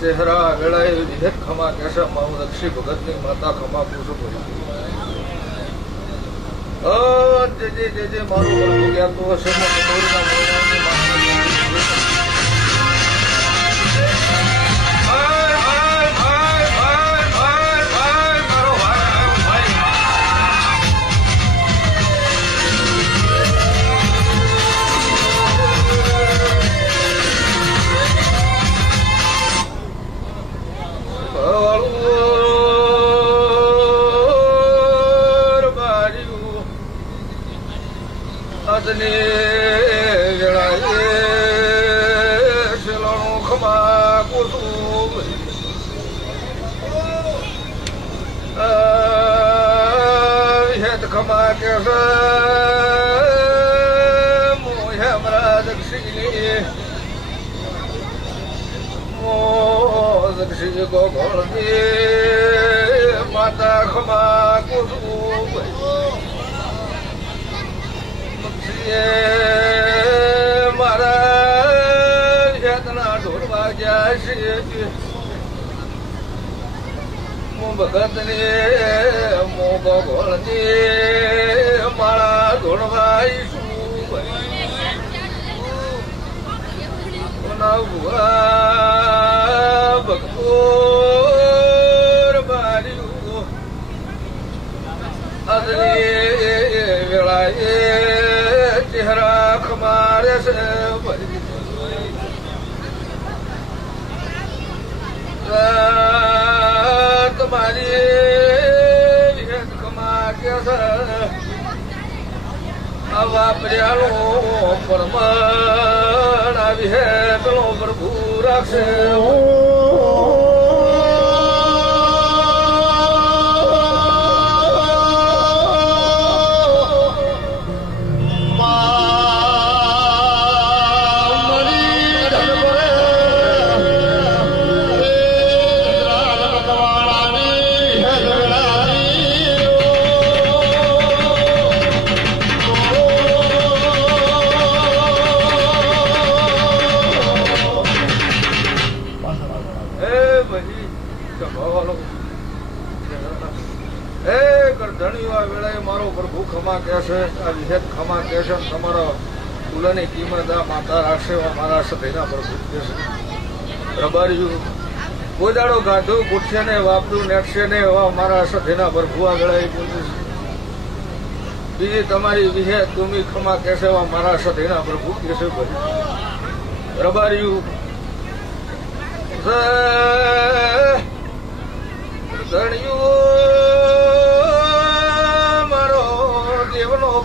चेहरा वेलाए विधेत खमा कैसा माऊ दक्षी भगत ने माता खमा पूछो बोली जे जे मारो वर्ग क्या तो सब मोरी ना मोरा ने खमा कैसा मोह मराद दक्षिण को घोल माता खमा को मारा ढोलवा जाए भगत ने मोह घोल मारा ढोलवाई हुआ भगतोर बारियो अदले वेलाए चेहरा खमारे से तुम्हारी खमा कैसा अब आप परमाण भी है चलो प्रभु रक्ष मारो प्रभु खमा कैसे विहेत खमा कैसे तमारा तुलने कीमत माता राशे मारा सधेना प्रभु कैसे रबारियू गोदाड़ो गाधो गुठे ने वापरू नेक्से ने मारा सधेना प्रभु आ गळाई बोले बीजी तमारी विहेत तुमी खमा कैसे मारा सधेना प्रभु कैसे बोले रबारियू धणियू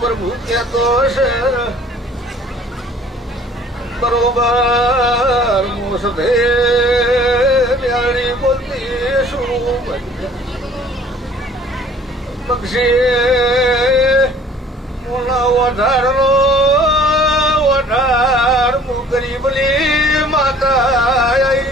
प्रभु क्या दोष बरोबर मुझ दे प्यारी बोलती पक्षी मुला वधार मु गरीबली माता आई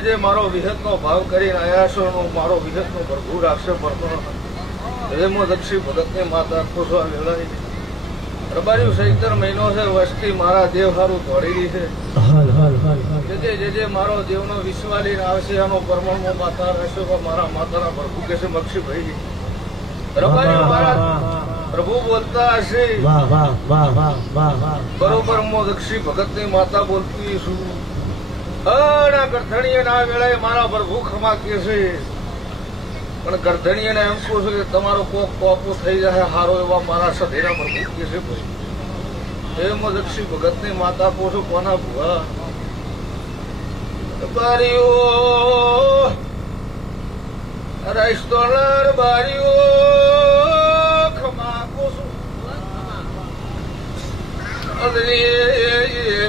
जे मारो विहत नो भाव करीने आया छो मारो विहत नो प्रभु राखशे परमो दक्षी भगत ने माता खुशवा वेलाई रबारी सैतर महीनो से वस्ती मारा देव हारू दौड़ी रही है जे मारो देव नो विश्वाली आवशे आनो परमो माता रहशे मारा माता प्रभु कैसे मक्षी भाई રબારી મહારાજ પ્રભુ બોલતા હશે વાહ વાહ વાહ વાહ વાહ વાહ બરોબર હું દક્ષી ભગત ની માતા બોલતી છું ના ગરધણીએ ના વેળાએ મારા પ્રભુ ખમા કે છે પણ ગરધણીએ એમ કહું છું કે તમારો કોક કોપો થઈ જાય હારો એવા મારા સધેરા પ્રભુ કે છે ભાઈ એ હું દક્ષી ભગત ની માતા પોછું કોના ભુવા બારીઓ રાઈસ્તોલર બારીઓ ખમા કોશું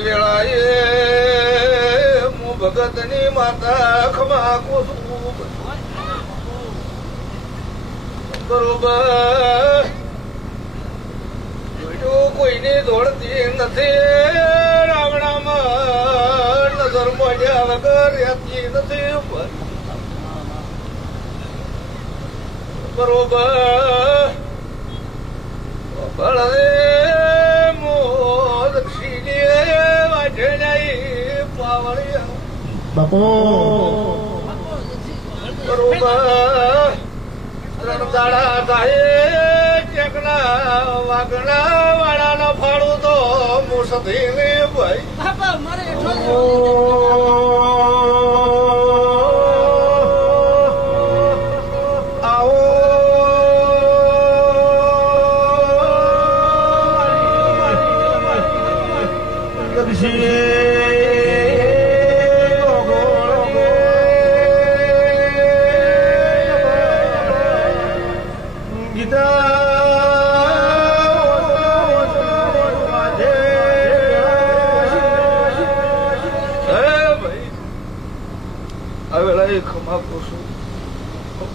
વેળાએ હું ભગત ની માતા ખમા કોશું બરોબર કોઈને દોડતી નથી રાવણામાં નજર મળ્યા વગર રહેતી નથી બરોબર બળદે મોદક્ષીને વાઢે નહીં પાવળિયા બાપુ બરોબર દાડા થાય ટેકના વાગણા વાળાના ફાળું તો મુસધી ને ભાઈ આવો ખમા પૂછું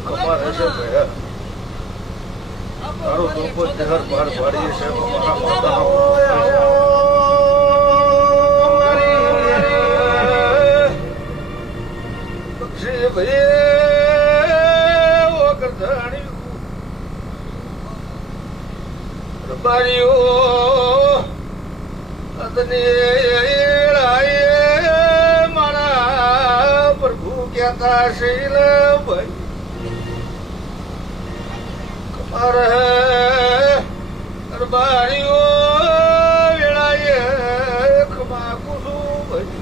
ખમા રહેશે ભયા તારો ધોકો જહર બહાર પાડીએ છે મારા માતાનો પક્ષી ભાઈ ઓ ગરધાણી રબારીઓ અદની પ્રભુ કહેતા શીલ ભાઈ કમાર બારીઓ વેળાએ ખમા કુસુ ભાઈ